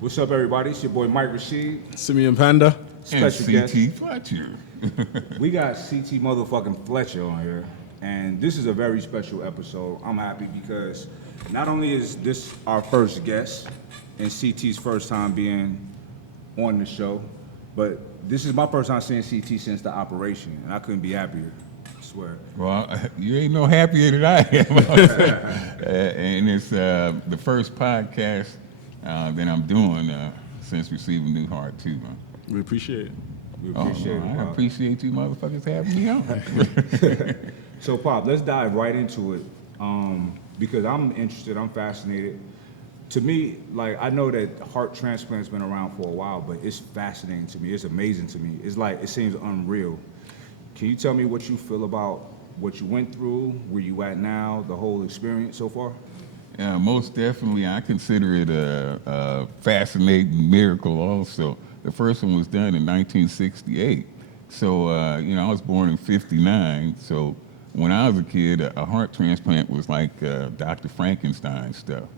What's up, everybody? It's your boy Mike Rashid. Simeon Panda. Special guest. CT Fletcher. We got CT motherfucking Fletcher on here, and this is a very special episode. I'm happy because not only is this our first guest and CT's first time being on the show, but this is my first time seeing CT since the operation, and I couldn't be happier. I swear. Well, you ain't no happier than I am. And it's the first podcast that I'm doing since receiving New Heart, too, man. We appreciate it. We appreciate it, I Pop. appreciate you motherfuckers having me on. So, Pop, let's dive right into it because I'm interested, I'm fascinated. To me, like, I know that heart transplant's been around for a while, but it's fascinating to me. It's amazing to me. It's like, it seems unreal. Can you tell me what you feel about what you went through, where you at now, the whole experience so far? Yeah, most definitely. I consider it a fascinating miracle also. The first one was done in 1968. So, I was born in 59. So when I was a kid, a heart transplant was like Dr. Frankenstein stuff.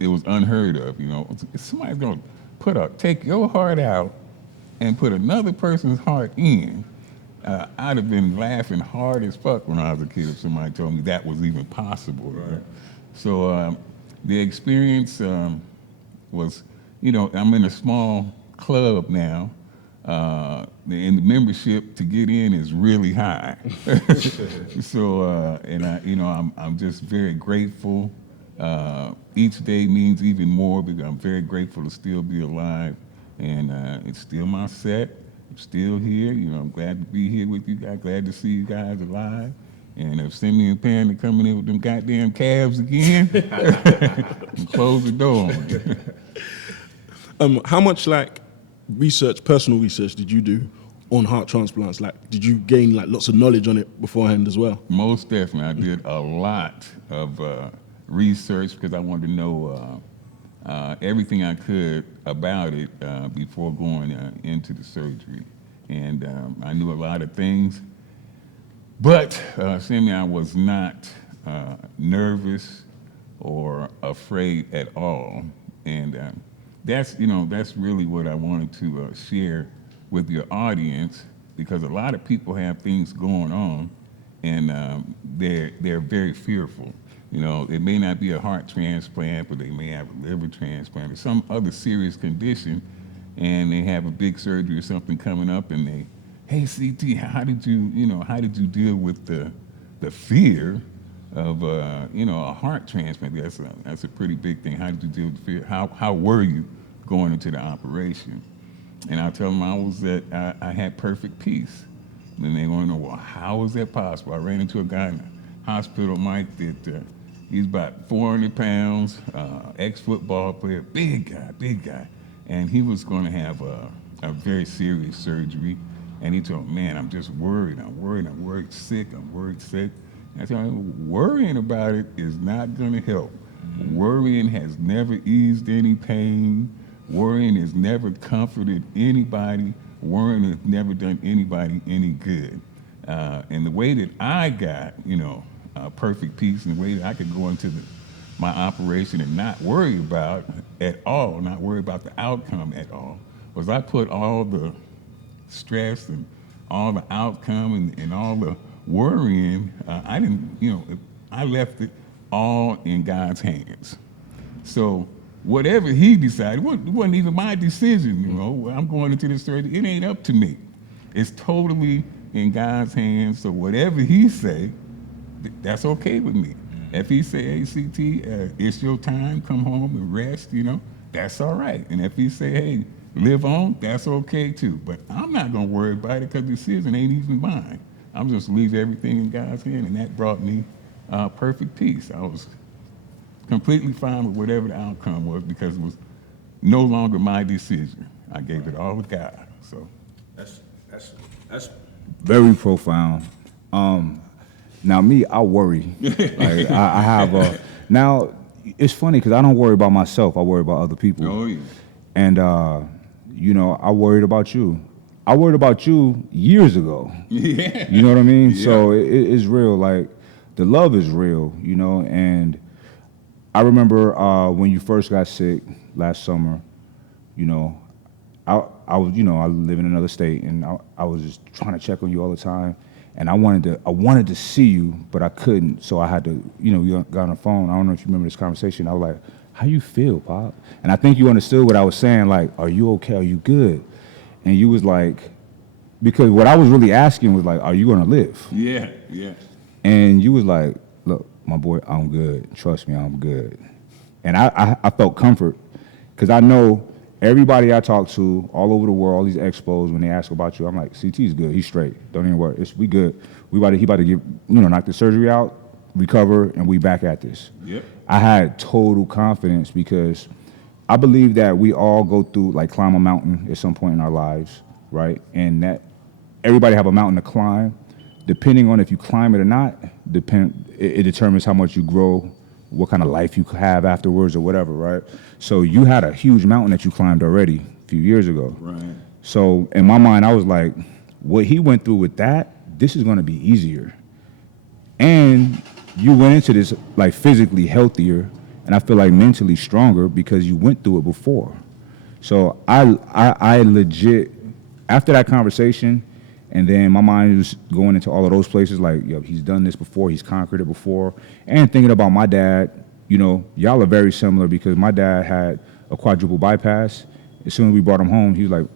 It was unheard of, If somebody's going to take your heart out and put another person's heart in, I'd have been laughing hard as fuck when I was a kid if somebody told me that was even possible. Right. So the experience was, I'm in a small club now, and the membership to get in is really high. So, I'm just very grateful. Each day means even more because I'm very grateful to still be alive, and it's still my set. I'm still here. I'm glad to be here with you guys. Glad to see you guys alive. And if Simeon Panda coming in with them goddamn calves again, close the door on it. How much personal research did you do on heart transplants? Did you gain lots of knowledge on it beforehand as well? Most definitely. I did a lot of research because I wanted to know everything I could about it before going into the surgery. And I knew a lot of things. But Simeon, I was not nervous or afraid at all. And that's really what I wanted to share with your audience, because a lot of people have things going on and they're very fearful. It may not be a heart transplant, but they may have a liver transplant or some other serious condition, and they have a big surgery or something coming up, and they, hey, CT, how did you deal with the fear of a heart transplant? That's a pretty big thing. How did you deal with the fear? How were you going into the operation? And I tell them I had perfect peace. And then they want to know, well, how is that possible? I ran into a guy in the hospital, Mike, that he's about 400 pounds, ex-football player, big guy. And he was going to have a very serious surgery. And he told me, man, I'm just worried. I'm worried sick. I told him, worrying about it is not going to help. Worrying has never eased any pain. Worrying has never comforted anybody. Worrying has never done anybody any good. And the way that I got, perfect peace, and the way that I could go into my operation and not worry about at all, not worry about the outcome at all, was I put all the stress and all the outcome and all the worrying, I left it all in God's hands. So whatever he decided, it wasn't even my decision, I'm going into this surgery, it ain't up to me. It's totally in God's hands, so whatever he say, that's okay with me. If he say, hey, CT, it's your time, come home and rest, that's all right. And if he say, hey, live on, that's okay too. But I'm not going to worry about it because the decision ain't even mine. I'm just leave everything in God's hand, and that brought me perfect peace. I was completely fine with whatever the outcome was because it was no longer my decision. I gave it all to God. So that's very profound. Now me, I worry. I have now. It's funny because I don't worry about myself. I worry about other people. Oh yeah. And I worried about you. I worried about you years ago. Yeah. You know what I mean? Yeah. So it's real. Like, the love is real, and I remember when you first got sick, last summer. You know, I was, I live in another state, and I was just trying to check on you all the time. And I wanted to see you, but I couldn't. So I had to, we got on the phone. I don't know if you remember this conversation. I was like, how you feel, Pop? And I think you understood what I was saying, like, are you okay? Are you good? And you was like, because what I was really asking was like, are you gonna live? Yeah, yeah. And you was like, look, my boy, I'm good. Trust me, I'm good. And I felt comfort, because I know everybody I talk to all over the world, all these expos, when they ask about you, I'm like, CT's good. He's straight. Don't even worry. We good. He about to get, knock the surgery out, recover, and we back at this. Yep. I had total confidence, because I believe that we all go through, like, climb a mountain at some point in our lives, right? And that everybody have a mountain to climb. Depending on if you climb it or not, it determines how much you grow, what kind of life you have afterwards or whatever, right? So you had a huge mountain that you climbed already a few years ago. Right. So in my mind, I was like, what he went through with that, this is gonna be easier. And you went into this like physically healthier, and I feel like mentally stronger, because you went through it before. So I legit, after that conversation, and then my mind was going into all of those places, like, yo, he's done this before, he's conquered it before. And thinking about my dad, y'all are very similar, because my dad had a quadruple bypass. As soon as we brought him home, he was like,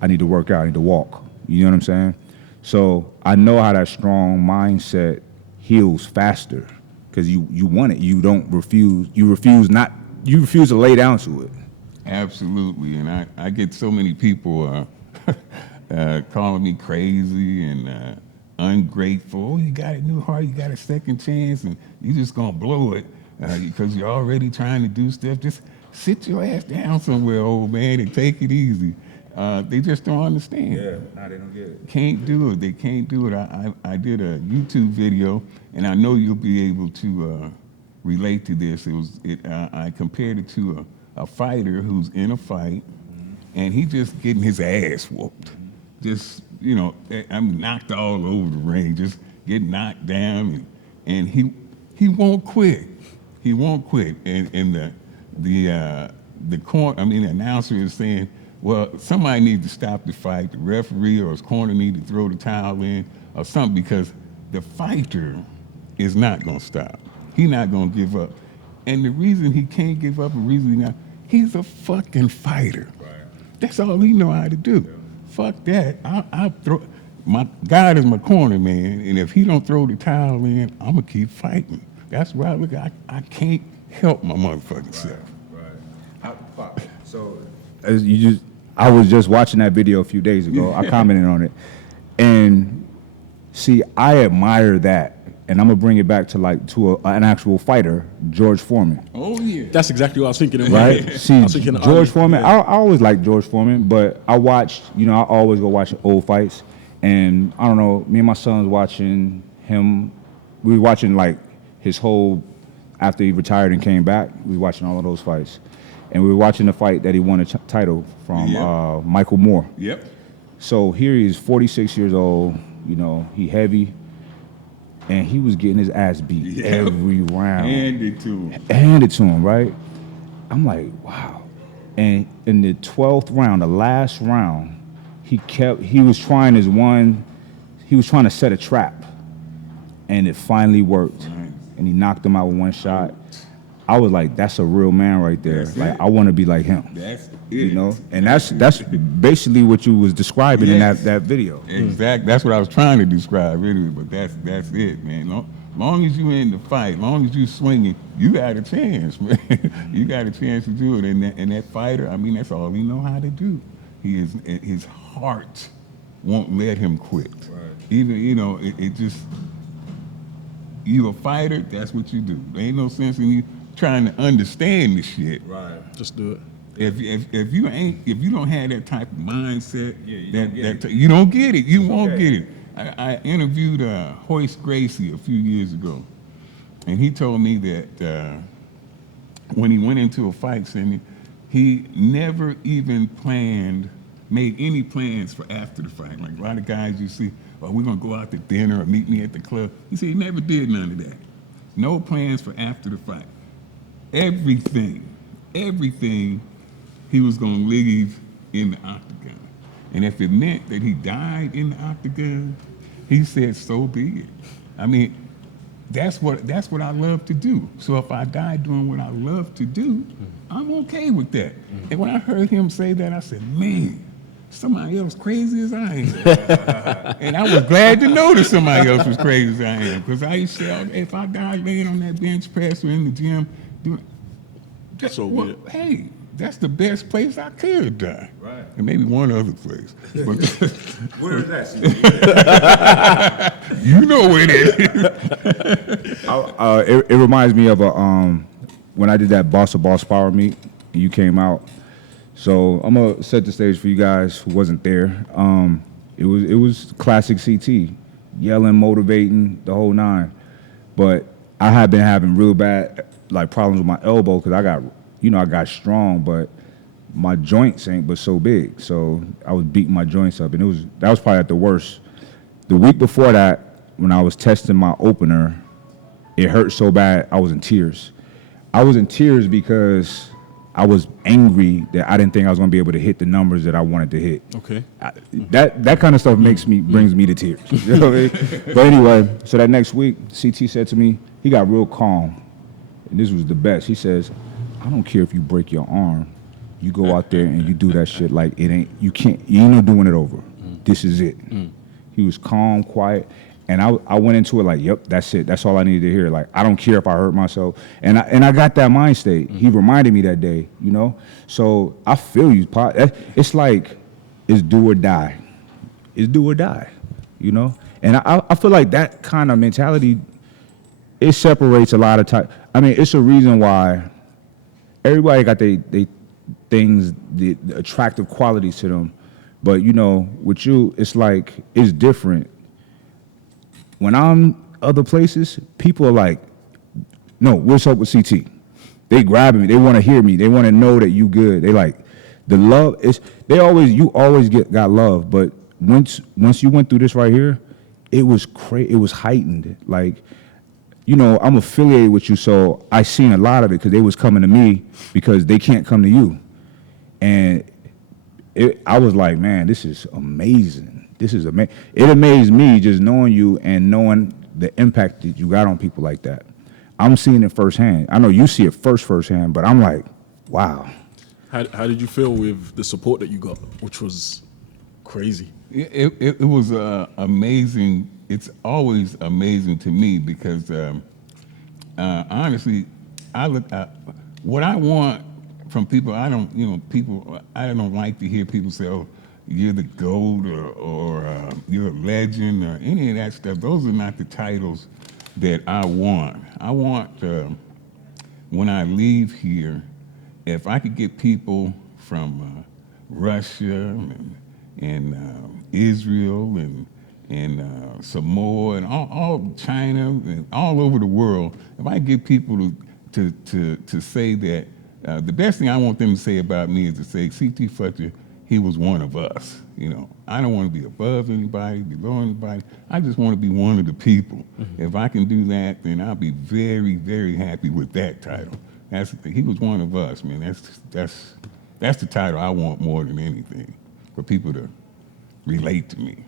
I need to work out, I need to walk. You know what I'm saying? So I know how that strong mindset heals faster, because you want it. You don't refuse. You refuse to lay down to it. Absolutely, and I get so many people calling me crazy and ungrateful. Oh, you got a new heart, you got a second chance, and you just gonna blow it because you're already trying to do stuff. Just sit your ass down somewhere, old man, and take it easy. They just don't understand. Yeah, nah, they don't get it. Can't do it. They can't do it. I did a YouTube video, and I know you'll be able to relate to this. I compared it to a fighter who's in a fight, and he just getting his ass whooped. Just, I'm knocked all over the ring, just getting knocked down, and he won't quit. He won't quit. And the announcer is saying, well, somebody needs to stop the fight. The referee or his corner need to throw the towel in or something, because the fighter is not going to stop. He's not going to give up. And the reason he can't give up, he's a fucking fighter. Right. That's all he know how to do. Yeah. Fuck that. I'll throw. My God is my corner, man. And if he don't throw the towel in, I'm going to keep fighting. That's why I can't help my motherfucking self. Right. So I was just watching that video a few days ago. I commented on it. And see, I admire that. And I'm going to bring it back to an actual fighter, George Foreman. Oh, yeah. That's exactly what I was thinking. Right? See, George Foreman, yeah. I always liked George Foreman, but I watched, I always go watch old fights. And I don't know, me and my son was watching him. We were watching his whole, after he retired and came back, we were watching all of those fights. And we were watching the fight that he won a title from Michael Moore. Yep. So here he is, 46 years old, he heavy. And he was getting his ass beat every round. Handed to him, right? I'm like, wow. And in the 12th round, the last round, he was trying to set a trap. And it finally worked. Right. And he knocked him out with one shot. I was like, that's a real man right there. I want to be like him. That's it. And that's basically what you was describing in that video. Exactly. That's what I was trying to describe anyway, but that's it, man. Long as you in the fight, long as you swinging, you got a chance, man. You got a chance to do it. And that fighter, that's all he know how to do. His heart won't let him quit. Right. Even, it just, you a fighter, that's what you do. There ain't no sense in you trying to understand the shit. Right. Just do it. If you don't have that type of mindset, you don't get it. You won't get it. I interviewed Hoist Gracie a few years ago, and he told me that when he went into a fight, he never even made any plans for after the fight. Like a lot of guys you see, we're gonna go out to dinner or meet me at the club. He said he never did none of that. No plans for after the fight. Everything he was going to leave in the octagon. And if it meant that he died in the octagon, he said, so be it. I mean, that's what I love to do. So if I die doing what I love to do, I'm okay with that. And when I heard him say that, I said, man, somebody else crazy as I am. And I was glad to know that somebody else was crazy as I am. Because I used to say, oh, if I died laying on that bench press or in the gym, So weird. hey, that's the best place I could die. Right. And maybe one other place. But Where is that? you know where it is. It reminds me of when I did that Boss to Boss Power meet and you came out. So I'm gonna set the stage for you guys who wasn't there. It was classic CT, yelling, motivating, the whole nine. But I had been having real bad problems with my elbow because I got strong, but my joints ain't but so big. So I was beating my joints up, and that was probably at the worst. The week before that, when I was testing my opener, it hurt so bad I was in tears. I was in tears because I was angry that I didn't think I was going to be able to hit the numbers that I wanted to hit. Okay. That kind of stuff brings me to tears. You know what I mean? But anyway, so that next week, CT said to me, he got real calm, and this was the best. He says, I don't care if you break your arm. You go out there and you do that shit like you ain't no doing it over. This is it. He was calm, quiet. And I went into it like, yep, that's it. That's all I needed to hear. Like, I don't care if I hurt myself. And I got that mind state. He reminded me that day, you know? So I feel you. It's like, it's do or die. It's do or die, you know? And I feel like that kind of mentality, it separates a lot of time. I mean, it's a reason why everybody got they things, the attractive qualities to them. But, you know, with you, it's like, it's different. When I'm other places, people are like, no, what's up with CT? They grabbing me. They want to hear me. They want to know that you good. They like, the love is, you always got love. But once you went through this right here, it was it was heightened. Like, you know, I'm affiliated with you, so I seen a lot of it because they was coming to me because they can't come to you. And I was like, man, this is amazing. This is amazing. It amazed me just knowing you and knowing the impact that you got on people like that. I'm seeing it firsthand. I know you see it firsthand, but I'm like, wow. How did you feel with the support that you got, which was crazy? It was amazing. It's always amazing to me because honestly, I look at what I want from people. I don't like to hear people say, "Oh, you're the GOAT" or "You're a legend" or any of that stuff. Those are not the titles that I want. I want when I leave here, if I could get people from Russia and Israel and Samoa and all China and all over the world, if I get people to say that, the best thing I want them to say about me is to say, C.T. Fletcher, he was one of us. You know, I don't want to be above anybody, below anybody. I just want to be one of the people. Mm-hmm. If I can do that, then I'll be very, very happy with that title. He was one of us, man. That's the title I want more than anything, for people to relate to me.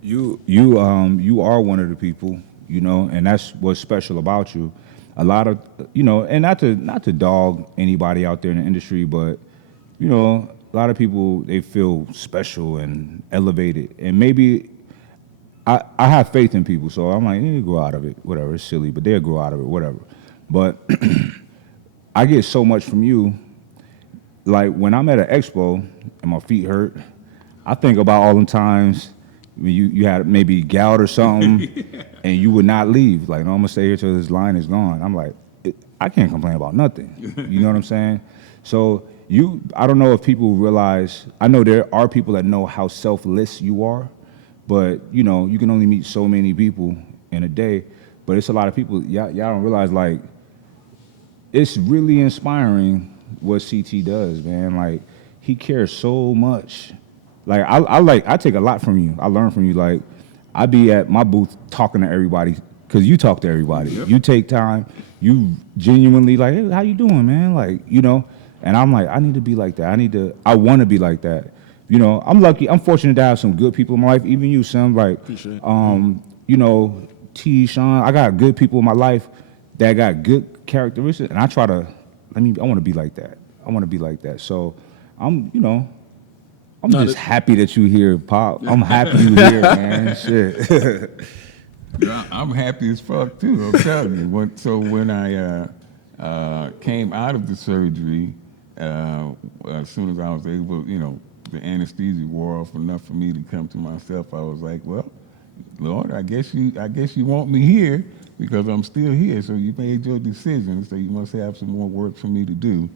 You are one of the people, you know, and that's what's special about you. A lot of, you know, and not to dog anybody out there in the industry, but, you know, a lot of people, they feel special and elevated. And maybe I have faith in people, so I'm like, you grow out of it, whatever, it's silly, but they'll grow out of it, whatever. But I get so much from you. Like when I'm at an expo and my feet hurt, I think about all them times when you had maybe gout or something and you would not leave. Like, no, I'm gonna stay here till this line is gone. I'm like, I can't complain about nothing. You know what I'm saying? So I don't know if people realize, I know there are people that know how selfless you are, but you know, you can only meet so many people in a day. But it's a lot of people, y'all don't realize, like, it's really inspiring what CT does, man. Like, he cares so much. Like, I take a lot from you. I learn from you. Like, I be at my booth talking to everybody because you talk to everybody. Yep. You take time. You genuinely like, hey, how you doing, man? Like, you know, And I'm like, I need to be like that. I want to be like that. You know, I'm lucky. I'm fortunate to have some good people in my life. Even you, Sam. Like, Appreciate it. you know, T, Sean. I got good people in my life that got good characteristics, and I try to. I want to be like that. I want to be like that. So, I'm No, just happy that you here, Pop. I'm happy you here, man. Shit. Yeah, I'm happy as fuck too. I'm telling you. When I came out of the surgery, as soon as I was able, the anesthesia wore off enough for me to come to myself. I was like, well, Lord, I guess you want me here because I'm still here. So you made your decision. So you must have some more work for me to do.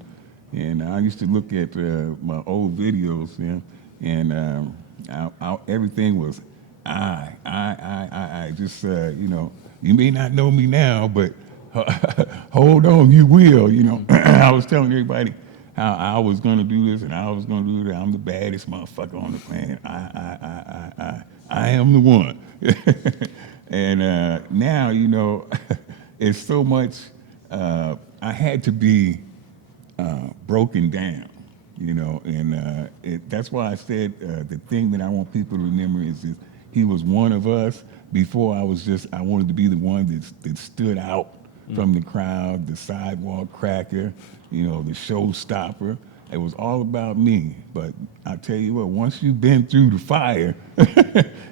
And I used to look at my old videos, and everything was I. Just you may not know me now, but hold on, you will. I was telling everybody how I was gonna do this and I was gonna do that. I'm the baddest motherfucker on the planet. I am the one. And now, it's so much. I had to be broken down, and that's why I said the thing that I want people to remember is that he was one of us. Before I wanted to be the one that stood out from the crowd, the sidewalk cracker, the showstopper. It was all about me. But I tell you what, once you've been through the fire,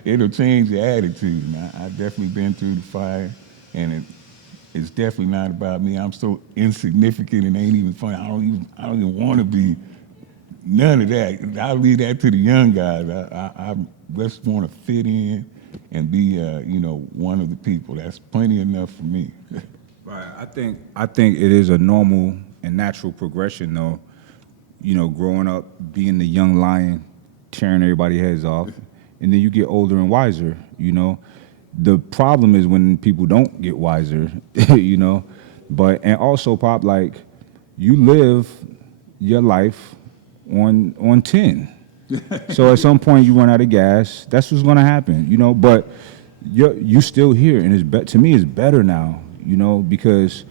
it'll change your attitude. And I've definitely been through the fire, and it's definitely not about me. I'm so insignificant and ain't even funny. I don't even want to be none of that. I'll leave that to the young guys. I just want to fit in and be, one of the people. That's plenty enough for me. Right. I think it is a normal and natural progression, though. Growing up, being the young lion, tearing everybody's heads off, and then you get older and wiser. The problem is when people don't get wiser. And also, Pop, like, you live your life on 10. So at some point you run out of gas. That's what's gonna happen, But you still here, and to me it's better now, because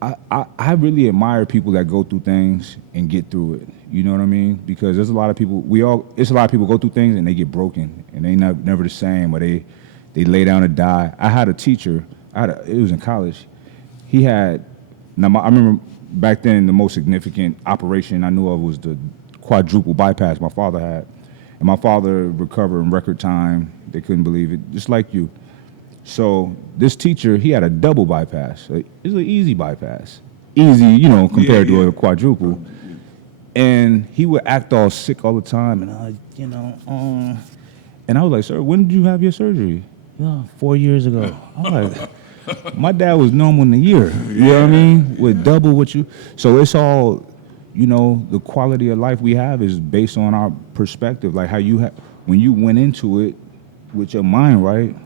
I really admire people that go through things and get through it. You know what I mean? Because there's a lot of people. It's a lot of people go through things and they get broken and they never the same, or they lay down to die. I had a teacher. It was in college. He had. I remember back then the most significant operation I knew of was the quadruple bypass my father had. And my father recovered in record time. They couldn't believe it, just like you. So this teacher, he had a double bypass. It was an easy bypass. Easy, compared to a quadruple. And he would act all sick all the time. And, and I was like, sir, when did you have your surgery? 4 years ago. I'm like, my dad was normal in a year. You know what I mean? With double what you. So it's all, the quality of life we have is based on our perspective. Like how when you went into it with your mind right,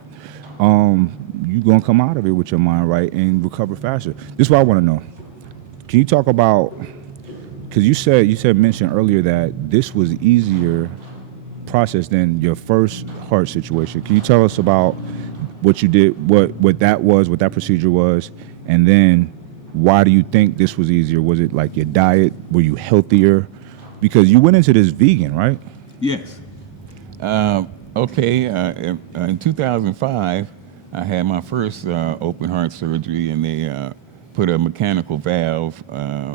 you're going to come out of it with your mind right and recover faster. This is what I want to know. Can you talk about, because you mentioned earlier that this was easier process than your first heart situation. Can you tell us about what you did, what that procedure was, and then why do you think this was easier? Was it like your diet? Were you healthier? Because you went into this vegan, right? Yes. In 2005, I had my first open heart surgery, and they put a mechanical valve,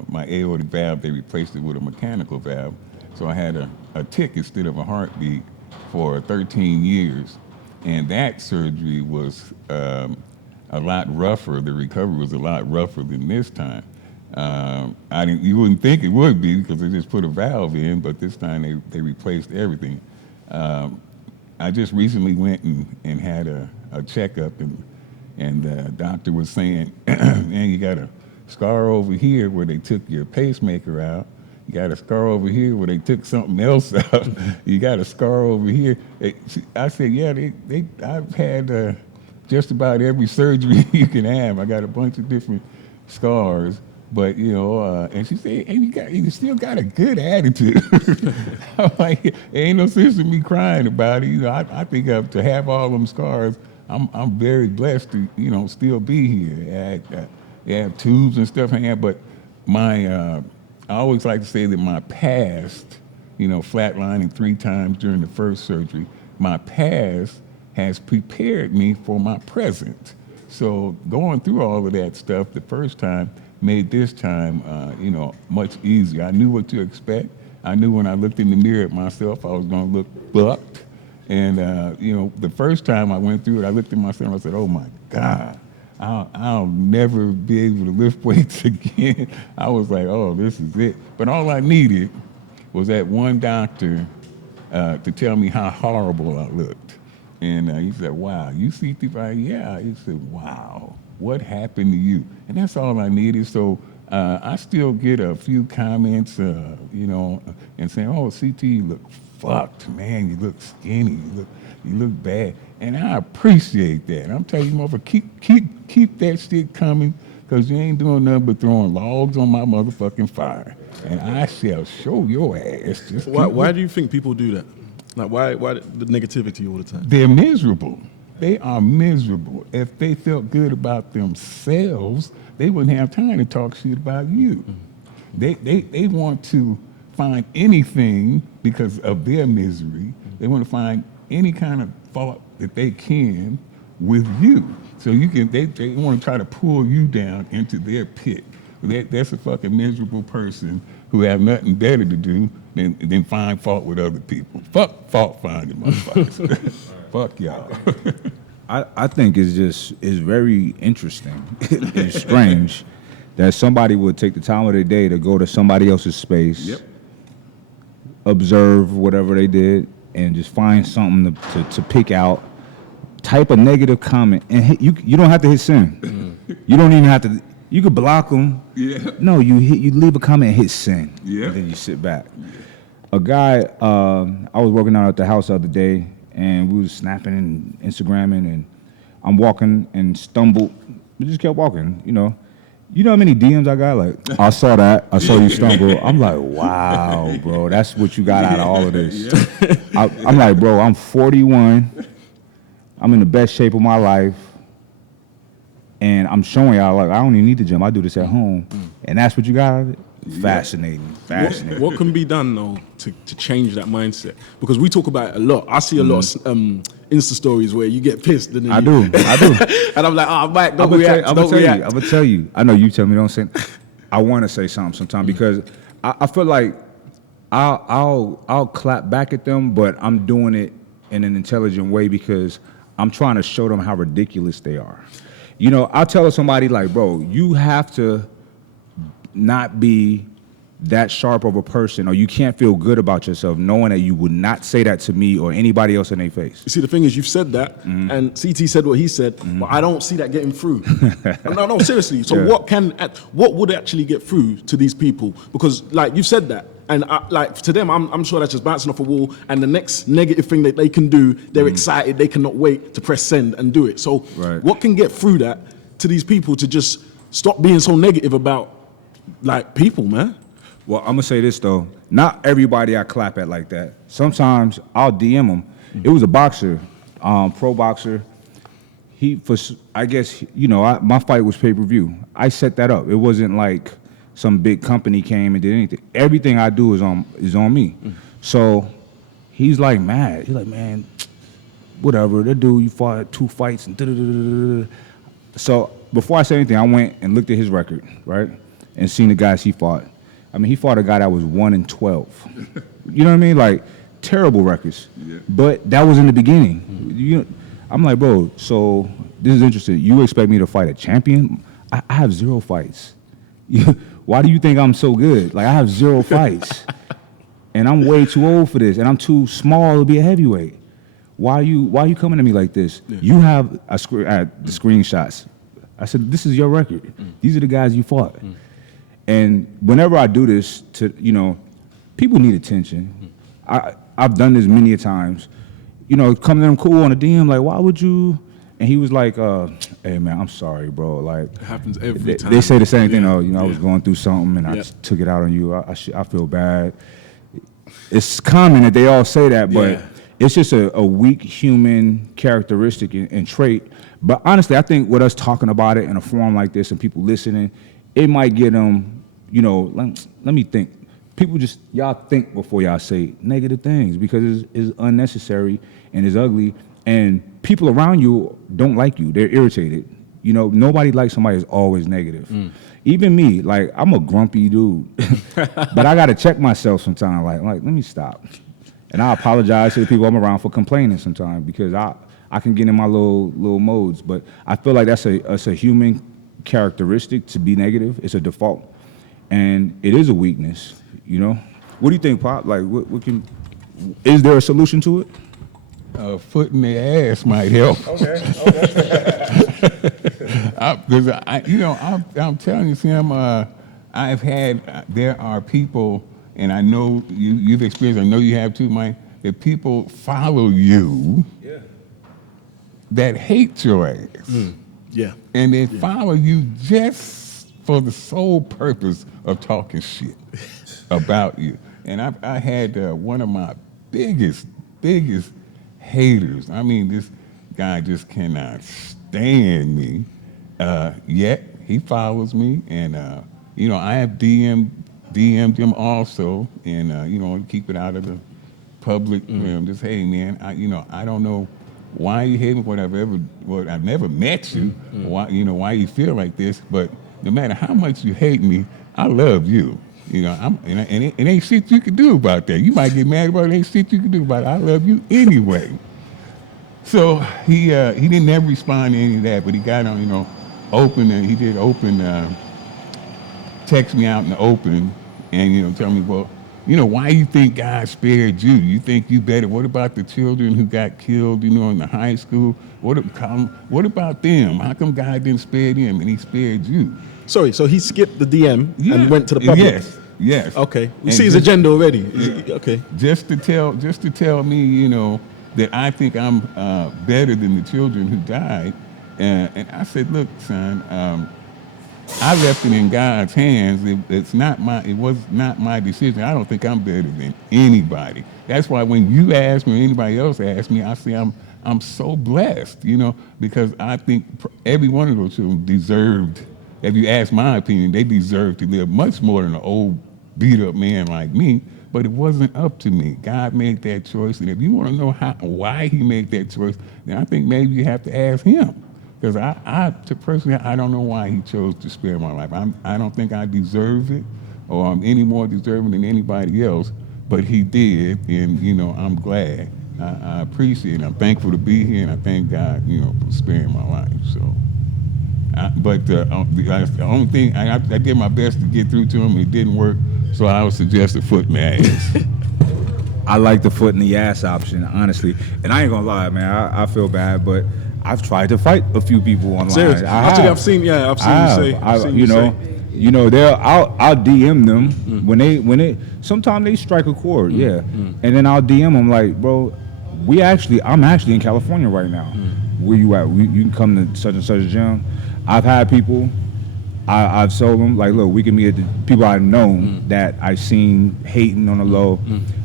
my aortic valve, they replaced it with a mechanical valve. So I had a tick instead of a heartbeat for 13 years. And that surgery was a lot rougher. The recovery was a lot rougher than this time. You wouldn't think it would be because they just put a valve in, but this time they replaced everything. I just recently went and had a checkup, and the doctor was saying, man, you got a scar over here where they took your pacemaker out. You got a scar over here where they took something else out. You got a scar over here. I said, yeah, I've had just about every surgery you can have. I got a bunch of different scars, but and she said, and you still got a good attitude. I'm like, ain't no sense in me crying about it. I think to have all them scars, I'm very blessed to still be here. I have tubes and stuff hanging out, but my I always like to say that my past, flatlining 3 times during the first surgery, my past has prepared me for my present. So going through all of that stuff the first time made this time, much easier. I knew what to expect. I knew when I looked in the mirror at myself, I was going to look bucked. And, the first time I went through it, I looked at myself and I said, oh my God, I'll never be able to lift weights again. I was like, oh, this is it. But all I needed was that one doctor to tell me how horrible I looked. And he said, wow, you see people? Yeah. He said, wow, what happened to you? And that's all I needed. So I still get a few comments, and saying, oh, CT, you look fucked, man. You look skinny. You look bad. And I appreciate that. I'm telling you, motherfucker, keep that shit coming, because you ain't doing nothing but throwing logs on my motherfucking fire. And I shall show your ass. Just Why do you think people do that? Like, why the negativity all the time? They're miserable. They are miserable. If they felt good about themselves, they wouldn't have time to talk shit about you. They want to find anything because of their misery. They want to find any kind of fault that they can with you. So they want to try to pull you down into their pit. That's a fucking miserable person who have nothing better to do than find fault with other people. Fuck fault finding, motherfuckers. Fuck y'all. I think it's very interesting. It's strange that somebody would take the time of their day to go to somebody else's space, observe whatever they did, and just find something to pick out, type a negative comment, and you don't have to hit send. You don't even have to. You could block them. Yeah. No, you leave a comment and hit send. Yeah. And then you sit back. Yeah. A guy, I was working out at the house the other day, and we was snapping and Instagramming, and I'm walking and stumbled. We just kept walking, You know how many DMs I got? Like, I saw that. I saw you stumble. I'm like, wow, bro, that's what you got out of all of this. Yeah. I'm like, bro, I'm 41. I'm in the best shape of my life. And I'm showing y'all, like, I don't even need the gym. I do this at home. And that's what you got out of it? Fascinating. What can be done, though, to change that mindset? Because we talk about it a lot. I see a lot of Insta stories where you get pissed. And then I do. And I'm like, oh, Mike, don't react. I'm going to tell you. I know you tell me don't say. I want to say something sometimes because I feel like I'll clap back at them, but I'm doing it in an intelligent way because I'm trying to show them how ridiculous they are. I'll tell somebody like, bro, you have to not be that sharp of a person, or you can't feel good about yourself knowing that you would not say that to me or anybody else in their face. You see, the thing is, you've said that, and CT said what he said, but I don't see that getting through. No, seriously. So what would actually get through to these people? Because, like, you've said that. And to them, I'm sure that's just bouncing off a wall. And the next negative thing that they can do, they're excited. They cannot wait to press send and do it. So what can get through that to these people to just stop being so negative about, like, people, man? Well, I'm gonna say this though. Not everybody I clap at like that. Sometimes I'll DM them. It was a boxer, pro boxer. I guess my fight was pay-per-view. I set that up. It wasn't like some big company came and did anything. Everything I do is on me. So he's like mad. He's like, man, whatever. That dude, you fought 2 fights and da-da-da-da-da. So before I said anything, I went and looked at his record, right, and seen the guys he fought. I mean, he fought a guy that was 1-12. You know what I mean? Like, terrible records. Yeah. But that was in the beginning. I'm like, bro, so this is interesting. You expect me to fight a champion? I have 0 fights. Why do you think I'm so good? Like, I have 0 fights. And I'm way too old for this. And I'm too small to be a heavyweight. Why are you coming to me like this? Yeah. You have the screenshots. I said, this is your record. These are the guys you fought. And whenever I do this people need attention. I've done this many a times. Come to them cool on a DM, like, why would you? And he was like, hey, man, I'm sorry, bro. Like, it happens every time. They say the same thing, I was going through something and I just took it out on you. I feel bad. It's common that they all say that, but it's just a weak human characteristic and trait. But honestly, I think with us talking about it in a forum like this and people listening, it might get them let me think. People just, y'all think before y'all say negative things because it's unnecessary and it's ugly. And people around you don't like you. They're irritated. Nobody likes somebody that's always negative. Even me, like, I'm a grumpy dude. But I got to check myself sometimes. Like, let me stop. And I apologize to the people I'm around for complaining sometimes because I can get in my little modes. But I feel like that's a human characteristic to be negative. It's a default. And it is a weakness, What do you think, Pop? Like, is there a solution to it? A foot in the ass might help. Okay. Because I'm telling you, Sam, there are people, and I know you've experienced, I know you have too, Mike, that people follow you that hate your ass. Yeah. And they follow you just for the sole purpose of talking shit about you. And I had one of my biggest haters. I mean, this guy just cannot stand me. Yet he follows me, and I have DM'd him also, and keep it out of the public realm. Just, hey man, I don't know why you hate me. I've never met you. Why you feel like this? But no matter how much you hate me, I love you. And it ain't shit you can do about that. You might get mad about it, ain't shit you can do about it. I love you anyway. So he didn't ever respond to any of that, but he got on, he did open, text me out in the open and, tell me, well, why you think God spared you? You think you better? What about the children who got killed, in the high school? What about them? How come God didn't spare them and he spared you? Sorry, so he skipped the DM and went to the public? Yes. Okay, we see his agenda already. Okay. Just to tell me, that I think I'm better than the children who died. And I said, look, son, I left it in God's hands. It was not my decision. I don't think I'm better than anybody. That's why when you ask me or anybody else asks me, I say I'm so blessed, because I think every one of those children deserved, if you ask my opinion, they deserve to live much more than an old beat up man like me. But it wasn't up to me. God made that choice, and if you want to know why he made that choice, then I think maybe you have to ask him. Because personally, I don't know why he chose to spare my life. I don't think I deserve it, or I'm any more deserving than anybody else, but he did, and, I'm glad. I appreciate it. I'm thankful to be here, and I thank God, for sparing my life. So, but the only thing, I did my best to get through to him, and it didn't work, so I would suggest a foot in the ass. I like the foot in the ass option, honestly. And I ain't gonna lie, man, I feel bad, but I've tried to fight a few people online. Seriously, I've seen you say. I'll DM them when they sometimes they strike a chord, and then I'll DM them like, bro, I'm actually in California right now. Where you at? You can come to such and such a gym. I've had people. I've told them like, look, we can meet at the people I know that I've seen hating on the low.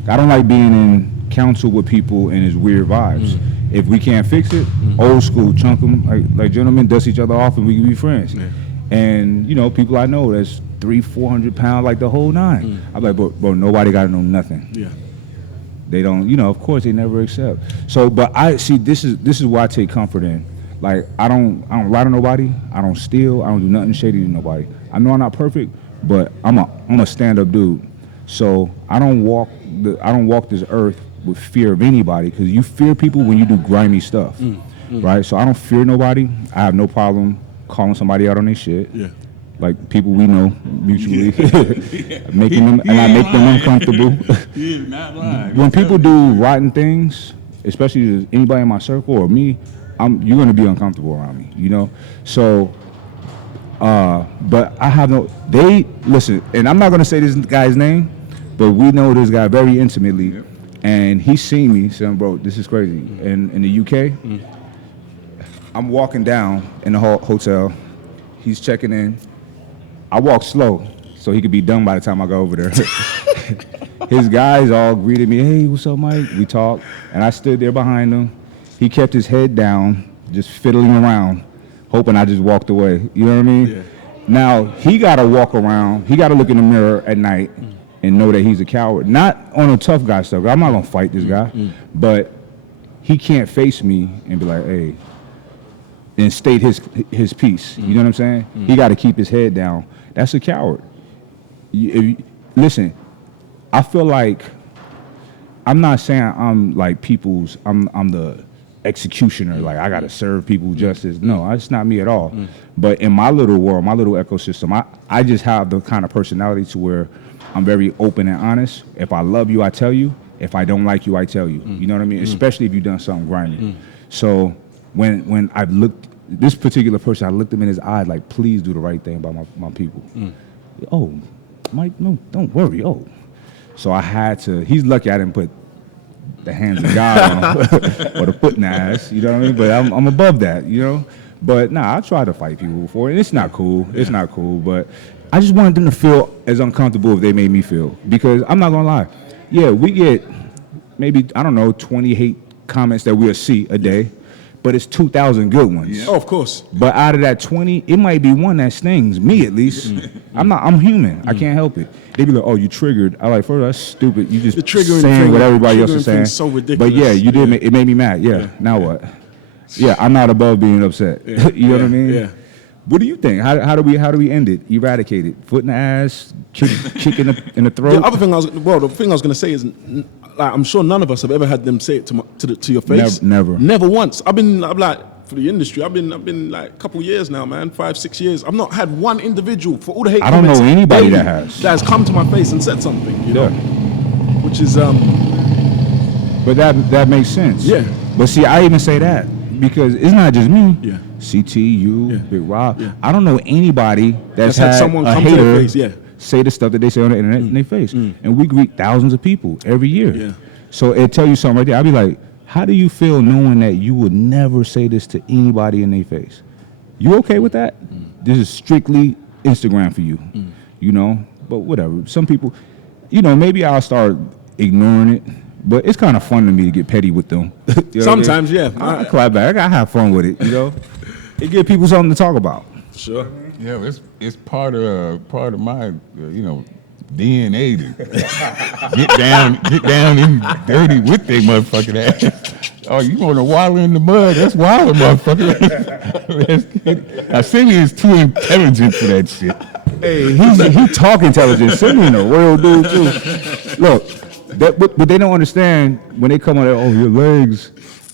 I don't like being in counsel with people and his weird vibes. If we can't fix it, old school, chunk them like gentlemen, dust each other off, and we can be friends. And people I know that's 300-400 pounds, like the whole nine. I'm like, bro, nobody got to know nothing. Yeah. They don't, of course they never accept. So, but I see this is what I take comfort in. Like I don't lie to nobody. I don't steal. I don't do nothing shady to nobody. I know I'm not perfect, but I'm a stand-up dude. So I don't walk this earth with fear of anybody, because you fear people when you do grimy stuff, right? So I don't fear nobody. I have no problem calling somebody out on their shit. Yeah. Like people we know mutually, making them, and I make them uncomfortable. He is not lying. When people do rotten things, especially anybody in my circle or me, you're gonna be uncomfortable around me, So, but I have they listen, and I'm not gonna say this guy's name, but we know this guy very intimately, and he's seen me saying, bro, this is crazy. And in the UK, I'm walking down in the hotel, he's checking in. I walk slow so he could be done by the time I go over there. His guys all greeted me, hey, what's up, Mike? We talked, and I stood there behind him. He kept his head down, just fiddling around, hoping I just walked away. You know what I mean? Yeah. Now he got to walk around. He got to look in the mirror at night and know that he's a coward. Not on a tough guy stuff. I'm not gonna fight this guy, but he can't face me and be like, hey, and state his piece. You know what I'm saying? He got to keep his head down. That's a coward. Listen, I feel like I'm not saying I'm like people's. I'm the executioner. Like I got to serve people justice. No, that's not me at all. But in my little world, my little ecosystem, I just have the kind of personality to where I'm very open and honest. If I love you, I tell you. If I don't like you, I tell you. You know what I mean? Especially if you've done something grimy. So when I've looked, this particular person, I looked him in his eye like, please do the right thing by my people. Oh, Mike, no, don't worry. Oh. So I had to, he's lucky I didn't put the hands of God on him or the foot in the ass, you know what I mean? But I'm above that, you know? But nah, I tried to fight people before, and it's not cool. It's not cool, but I just wanted them to feel as uncomfortable as they made me feel. Because I'm not gonna lie, yeah, we get maybe, I don't know, 20 hate comments that we'll see a day, but it's 2,000 good ones. Oh, of course. But out of that 20, it might be one that stings, me at least. I'm human. I can't help it. They be like, oh, you triggered. I like, first, that's stupid. You just saying what everybody else is saying. So ridiculous. But yeah, you did. It made me mad. Yeah. Now what? Yeah, I'm not above being upset. You know what I mean? Yeah. What do you think? How do we end it? Eradicate it? Foot in the ass? Kick in the throat? The thing I was going to say is, like, I'm sure none of us have ever had them say it to your face. Never once. I'm like, for the industry, I've been like a couple years now, man, 5-6 years. I've not had one individual for all the hate I don't comments know anybody daily that has come to my face and said something, you know, which is But that makes sense. Yeah. But see, I even say that because it's not just me. Yeah. CT, you, Big Rob. Yeah. I don't know anybody that's had had someone a come to hater their face, yeah. say the stuff that they say on the internet in their face. And we greet thousands of people every year. Yeah. So it tell you something right there. I'd be like, how do you feel knowing that you would never say this to anybody in their face? You okay with that? This is strictly Instagram for you, you know? But whatever. Some people, you know, maybe I'll start ignoring it. But it's kind of fun to me to get petty with them. You know sometimes, what I mean? yeah. I clap back. I have fun with it, you know? It give people something to talk about. Sure. Yeah, it's part of my DNA to get down and dirty with they motherfucking ass. Oh, you want to wallow in the mud? That's wild, motherfucker. Now, Simi is too intelligent for that shit. Hey, he talk intelligent. Simeon a real dude too. Look, but they don't understand when they come on there. Oh, your legs.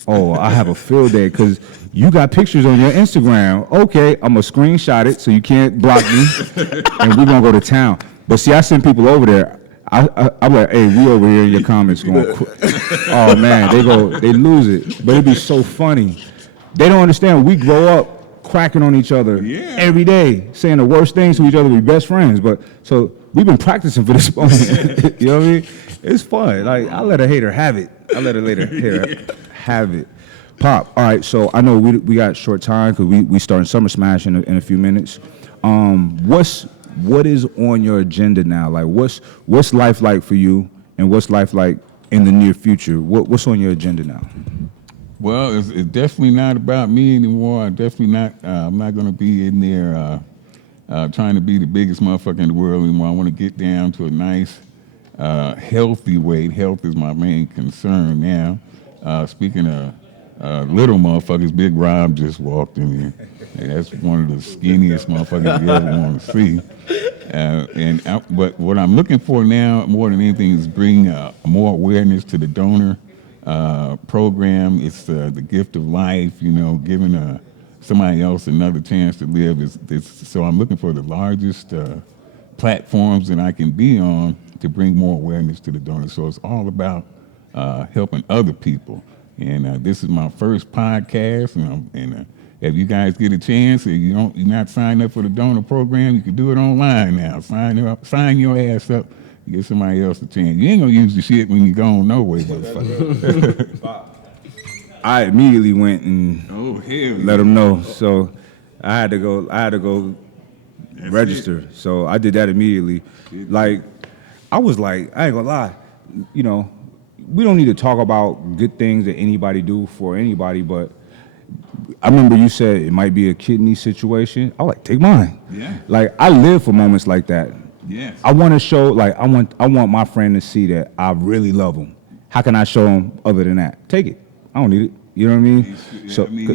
Oh, I have a field day because you got pictures on your Instagram. Okay, I'm gonna screenshot it so you can't block me, and we're gonna go to town. But see, I send people over there. I'm like, hey, we over here in your comments going. Oh man, they lose it. But it'd be so funny. They don't understand. We grow up cracking on each other every day, saying the worst things to each other. We best friends, but so we've been practicing for this moment. You know what I mean? It's fun. Like I let a hater have it. I let a hater have it. Pop. All right. So I know we got short time because we starting Summer Smash in a few minutes. What is on your agenda now? Like what's life like for you, and what's life like in the near future? What's on your agenda now? Well, it's definitely not about me anymore. I'm not going to be in there trying to be the biggest motherfucker in the world anymore. I want to get down to a nice, healthy weight. Health is my main concern now. Speaking of little motherfuckers, Big Rob just walked in here. And that's one of the skinniest motherfuckers you ever want to see. But what I'm looking for now, more than anything, is bring more awareness to the donor program. It's the gift of life, giving somebody else another chance to live. So I'm looking for the largest platforms that I can be on to bring more awareness to the donor. So it's all about helping other people. And this is my first podcast, and if you guys get a chance, if you're not signed up for the donor program, you can do it online now. Sign your ass up, give somebody else a chance. You ain't gonna use the shit when you gone nowhere, motherfucker. I immediately went and let them know. So I had to go register. So I did that immediately. Like I was like, I ain't gonna lie, we don't need to talk about good things that anybody do for anybody, but I remember you said it might be a kidney situation. I was like, take mine. Yeah. Like, I live for moments like that. Yes. I want to show, like, I want my friend to see that I really love him. How can I show him other than that? Take it. I don't need it. You know what I mean? Yeah, I mean,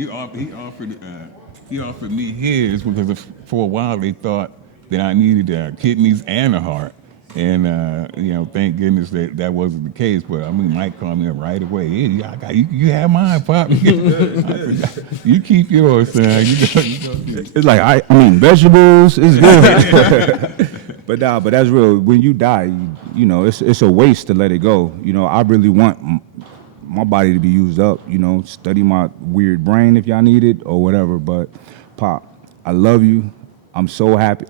he offered me his because for a while they thought that I needed kidneys and a heart, and thank goodness that wasn't the case. But I mean, Mike called me up right away. Hey, you have mine, Pop. I said, you keep yours, son. You go It's like I mean, vegetables is good. But that's real. When you die, you know, it's a waste to let it go. You know, I really want my body to be used up. You know, study my weird brain if y'all need it or whatever. But Pop, I love you. I'm so happy.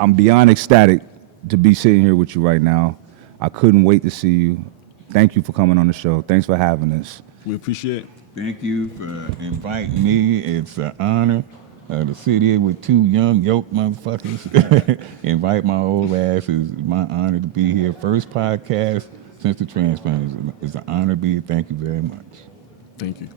I'm beyond ecstatic to be sitting here with you right now. I couldn't wait to see you. Thank you for coming on the show. Thanks for having us. We appreciate it. Thank you for inviting me. It's an honor to sit here with two young yoke motherfuckers. Invite my old ass. It's my honor to be here. First podcast since the transplant. It's an honor to be here. Thank you very much. Thank you.